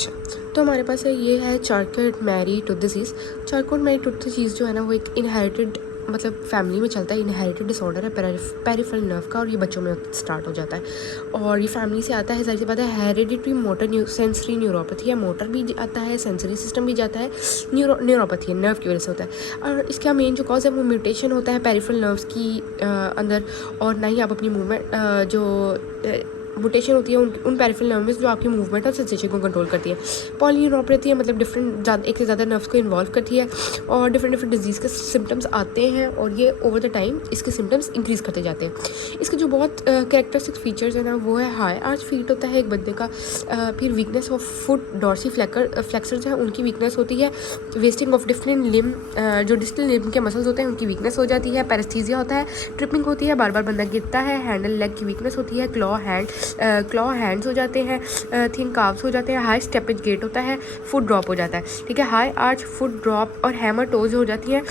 अच्छा, तो हमारे पास ये है Charcot Marie Tooth disease. Charcot Marie Tooth disease जो है ना वो एक इनहेरिटेड मतलब फैमिली में चलता है, इनहेरिटेड डिसऑर्डर है पेरिफेरल नर्व का, और ये बच्चों में स्टार्ट हो जाता है और ये फैमिली से आता है। जाहिर सी बात है हेरिडिटरी मोटर सेंसरी न्यूरोपैथी है, मोटर भी आता है, सेंसरी सिस्टम भी जाता है, न्यूरोपैथी है, नर्व की वजह से होता है। और इसका मेन जो कॉज है वो म्यूटेशन होता है पेरिफेरल नर्व्स की अंदर, और ना ही आप अपनी मूवमेंट जो म्यूटेशन होती है उन पेरिफेरल नर्व में जो आपकी मूवमेंट और सेंसेशन को कंट्रोल करती है। पॉलीन्यूरोपैथी है, मतलब एक से ज़्यादा नर्व्स को इन्वॉल्व करती है और डिफरेंट डिजीज़ के सिम्टम्स आते हैं और ये ओवर द टाइम इसके सिम्टम्स इंक्रीज़ करते जाते हैं। इसके जो बहुत कैरेक्टरिस्टिक फीचर्स है ना वो है हाई आर्च फीट होता है एक बंदे का, फिर weakness of foot dorsiflexors हैं उनकी वीकनेस होती है, वेस्टिंग ऑफ डिफरेंट लिम जो डिस्टल लिम के मसल्स होते हैं उनकी वीकनेस हो जाती है, पैरेस्थीसिया होता है, ट्रिपिंग होती है, बार बार बंदा गिरता है, हैंडल लेग की वीकनेस होती है, क्लॉ हैंड्स हो जाते हैं, थिन काव्स हो जाते हैं, हाई स्टेपेज गेट होता है, फुट ड्रॉप हो जाता है। ठीक है, हाई आर्च फुट ड्रॉप और हैमर टोज हो जाती हैं।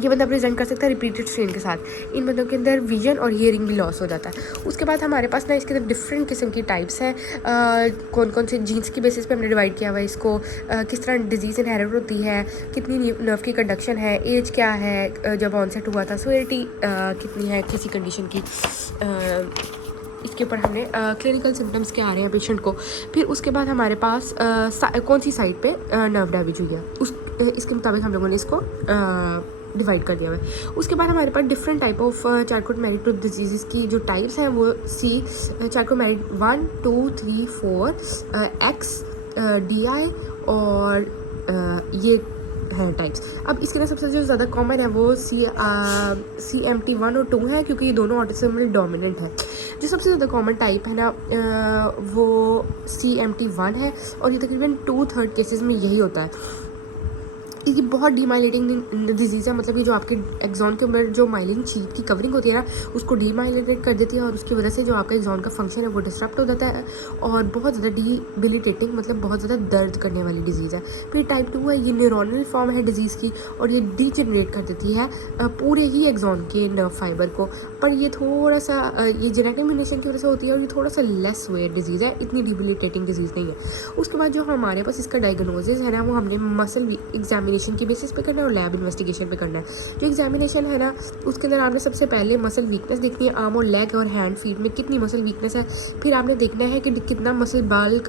ये बंदा प्रेजेंट कर सकता है रिपीटेड स्ट्रेन के साथ। इन बंदों के अंदर विजन और हियरिंग भी लॉस हो जाता है। उसके बाद हमारे पास ना इसके अंदर डिफरेंट किस्म की टाइप्स हैं, कौन कौन से जीन्स की बेसिस पे हमने डिवाइड किया हुआ है इसको, किस तरह डिजीज़ इनहेरिट होती है, कितनी नर्व की कंडक्शन है, एज क्या है जब ऑनसेट हुआ था, सोरिटी कितनी है किसी कंडीशन की, इसके ऊपर हमने क्लिनिकल सिम्टम्स क्या आ रहे हैं पेशेंट को। फिर उसके बाद हमारे पास कौन सी साइड पे नर्व डैमेज हुई है इसके मुताबिक हम लोगों ने इसको डिवाइड कर दिया हुआ है। उसके बाद हमारे पास different type of Charcot Marie Tooth disease की जो टाइप्स हैं वो चार्कोट मैरी 1 2 3 4 एक्स DI और ये है टाइप्स। अब इसके अंदर सबसे जो ज़्यादा कॉमन है वो CMT 1 और 2 है, क्योंकि ये दोनों ऑटिज्म डोमिनेंट है। जो सबसे ज़्यादा कॉमन टाइप है ना वो CMT 1 है और ये तकरीबन 2/3 केसेस में यही होता है। ये बहुत डीमाइलेटिंग डिजीज़ है, मतलब ये जो आपके एक्सॉन के ऊपर जो माइलिन शीट की कवरिंग होती है ना उसको डीमाइलेटेड कर देती है और उसकी वजह से जो आपका एक्सॉन का फंक्शन है वो डिस्टर्ब हो जाता है और बहुत ज़्यादा डीबिलिटेटिंग मतलब बहुत ज़्यादा दर्द करने वाली डिजीज़ है। फिर टाइप 2 है, ये न्यूरोनल फॉर्म है डिजीज़ की और ये डीजनरेट कर देती है पूरे ही एक्सॉन के नर्व फाइबर को, पर ये थोड़ा सा ये जेनेटिक म्यूटेशन की वजह से होती है और ये थोड़ा सा लेस वेयर डिजीज़ है, इतनी डीबिलिटेटिंग डिजीज़ नहीं है। उसके बाद जो हमारे पास इसका डायग्नोसिस है ना वो हमने मसल एग्जामिनेशन की बेसिस पे करना है और लैब इन्वेस्टिगेशन पे करना है। जो एग्जामिनेशन है ना उसके अंदर आपने सबसे पहले मसल वीकनेस देखनी है, आर्म और लेग और हैंड फीट में कितनी मसल वीकनेस है। फिर आपने देखना है कि कितना मसल बल्क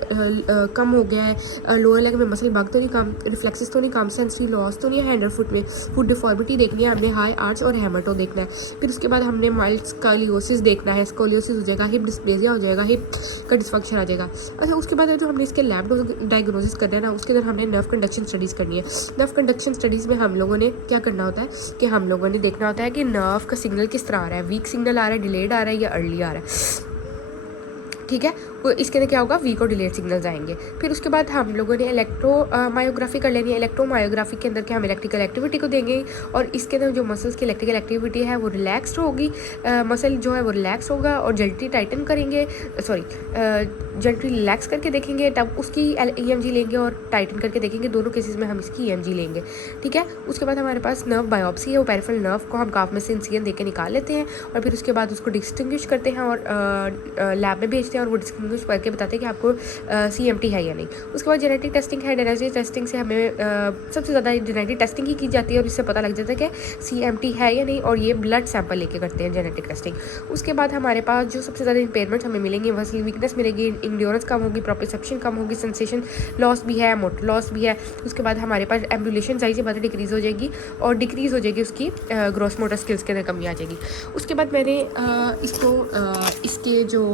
कम हो गया है, लोअर लेग में मसल बल्क तो नहीं कम, रिफ्लेक्सेस तो नहीं कम, सेंसरी लॉस तो नहीं है, हैंड और फुट में फुट डिफॉर्मिटी देखनी है, हमने हाई आर्च और हैमटो देखना है। फिर उसके बाद हमने माइल्ड स्कोलियोसिस देखना है, स्कोलियोसिस हो जाएगा, हिप डिस्प्लेजिया हो जाएगा, हिप का डिस्फंक्शन आ जाएगा। अच्छा, उसके बाद जो हमने इसके लैब डायग्नोसिस करना है ना उसके अंदर हमने नर्व कंडक्शन स्टडीज़ करनी है। नर्व कंडक्शन स्टडीज़ में हम लोगों ने क्या करना होता है कि हम लोगों ने देखना होता है कि नर्व का सिग्नल किस तरह आ रहा है, वीक सिग्नल आ रहा है, डिलेड आ रहा है या अर्ली आ रहा है। ठीक है, वो इसके अंदर क्या होगा, वीक और डिलेड सिग्नल्स आएंगे। फिर उसके बाद हम लोगों ने इलेक्ट्रोमायोग्राफी कर लेनी है। इलेक्ट्रोमायोग्राफी के अंदर क्या हम इलेक्ट्रिकल एक्टिविटी को देंगे और इसके अंदर जो मसल्स की इलेक्ट्रिकल एक्टिविटी है वो रिलैक्सड होगी, मसल जो है वो रिलैक्स होगा और जल्दी टाइटन करेंगे, जल्दी रिलैक्स करके देखेंगे, तब उसकी EMG लेंगे और टाइटन करके देखेंगे। दोनों केसेस में हम इसकी EMG लेंगे। ठीक है, उसके बाद हमारे पास नर्व बायोप्सी है, वो पेरिफेरल नर्व को हम काफ में से इंसिजन देके निकाल लेते हैं और फिर उसके बाद उसको डिस्टिंग्विश करते हैं और लैब में भेजते हैं और वो डिस्टिंग्विश करके बताते हैं कि आपको CMT है या नहीं। उसके बाद जेनेटिक टेस्टिंग है, जेनेटिक टेस्टिंग से हमें सबसे ज़्यादा जेनेटिक टेस्टिंग ही की जाती है और इससे पता लग जाता है कि CMT है या नहीं, और ये ब्लड सैंपल लेके करते हैं जेनेटिक टेस्टिंग। उसके बाद हमारे पास जो सबसे ज़्यादा इंपेयरमेंट हमें मिलेंगी, मसल वीकनेस मिलेगी, इंड्योरेंस कम होगी, प्रोप्रियोसेप्शन कम होगी, सेंसेशन लॉस भी है, मोटर लॉस भी है। उसके बाद हमारे पास एम्बुलेशन जाहिर सी बात है डिक्रीज़ हो जाएगी और डिक्रीज़ हो जाएगी उसकी ग्रॉस मोटर स्किल्स के अंदर कमी आ जाएगी। उसके बाद मैंने इसके जो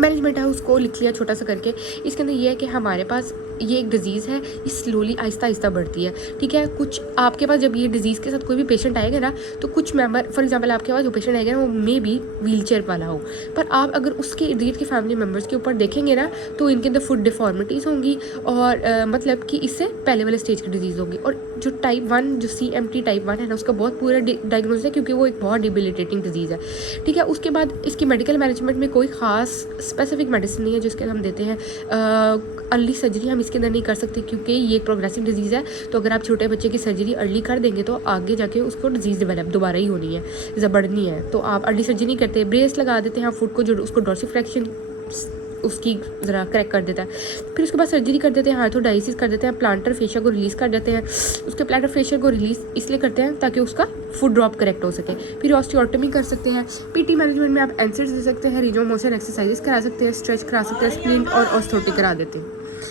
मैनेजमेंट है उसको लिख लिया छोटा सा करके। इसके अंदर ये है कि हमारे पास ये एक डिज़ीज़ है, ये स्लोली आहिस्ता आहिस्ता बढ़ती है। ठीक है, कुछ आपके पास जब ये डिज़ीज़ के साथ कोई भी पेशेंट आएगा ना तो कुछ मेंबर फॉर एग्जांपल आपके पास जो पेशेंट आएगा ना वो मे बी व्हील चेयर वाला हो, पर आप अगर उसके इर्द गिर्द के फैमिली मेम्बर्स के ऊपर देखेंगे ना तो इनके अंदर फुट डिफॉर्मिटीज़ होंगी और मतलब कि इससे पहले वाले स्टेज की डिजीज़ होगी। और जो टाइप 1 जो CMT टाइप 1 है ना उसका बहुत पूरा डायग्नोसिस है क्योंकि वो एक बहुत डिबिलिटेटिंग डिजीज़ है। ठीक है, उसके बाद इसकी मेडिकल मैनेजमेंट में कोई ख़ास स्पेसिफिक मेडिसिन नहीं है जिसके हम देते हैं। अर्ली सर्जरी हम इसके अंदर नहीं कर सकते क्योंकि ये एक प्रोग्रेसिव डिजीज़ है, तो अगर आप छोटे बच्चे की सर्जरी अर्ली कर देंगे तो आगे जाके उसको डिजीज़ डेवलप दोबारा ही होनी है या बढ़नी है, तो आप अर्ली सर्जरी नहीं करते, ब्रेस लगा देते हैं फुट को जो उसको डॉर्सिफ्लेक्शन उसकी ज़रा करेक्ट कर देता है। फिर उसके बाद सर्जरी कर देते हैं, आर्थोडाइसिस कर देते हैं, प्लांटर फेशिया को रिलीज़ कर देते हैं। उसके प्लांटर फेशिया को रिलीज़ इसलिए करते हैं ताकि उसका फुट ड्रॉप करेक्ट हो सके। फिर ऑस्टियोटमी कर सकते हैं। पीटी मैनेजमेंट में आप एनसेट्स दे सकते हैं, रेंज ऑफ मोशन एक्सरसाइजेस करा सकते हैं, स्ट्रेच करा सकते हैं, स्प्लिंट और ऑस्थोटिक करा देते हैं।